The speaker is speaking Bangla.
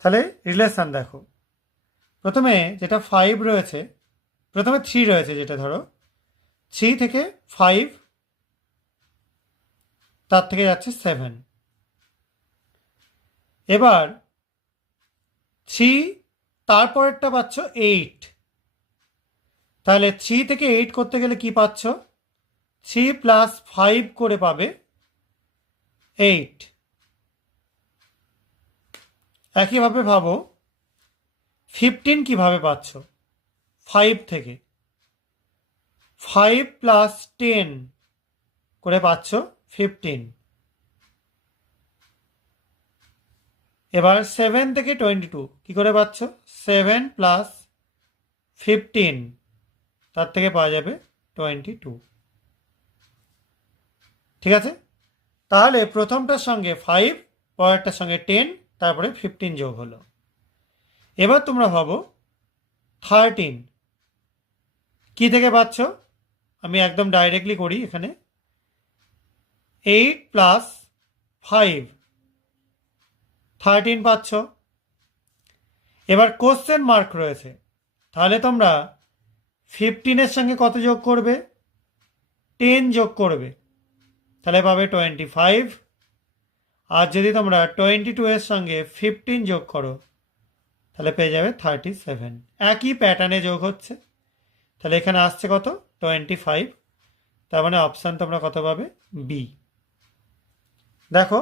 তাহলে রিলেশন দেখো, প্রথমে যেটা 5 রয়েছে, প্রথমে 3 রয়েছে, যেটা ধরো 3 থেকে 5, তার থেকে যাচ্ছে 7। এবার 3 তারপরেরটা পাচ্ছ 8, তাহলে 3 থেকে 8 করতে গেলে কি পাচ্ছ? 3 প্লাস 5 করে পাবে 8। একইভাবে ভাবো 15 কিভাবে পাচ্ছ? 5 থেকে 5 প্লাস 10 করে পাচ্ছ 15। এবার 7 থেকে 22 কি করে পাচ্ছ? 7 প্লাস 15, তার থেকে পাওয়া যাবে 22। ঠিক আছে, তাহলে প্রথমটার সঙ্গে 5, পরেরটার সঙ্গে 10, তারপরে 15 যোগ হলো। এবার তোমরা ভাবো 13 কি থেকে পাচ্ছ? আমি একদম ডাইরেক্টলি করি এখানে, 8 প্লাস 5, 13 পাচ্ছ। এবার কোশ্চেন মার্ক রয়েছে, তাহলে তোমরা 15-এর সঙ্গে কত যোগ করবে? 10 যোগ করবে, তাহলে পাবে 25। আর যদি তোমরা 22-এর সঙ্গে 15 যোগ করো, তাহলে পেয়ে যাবে 37। একই প্যাটার্নে যোগ হচ্ছে, তাহলে এখানে আসছে কত? 25। তার মানে অপশান তোমরা কত পাবে? বি। দেখো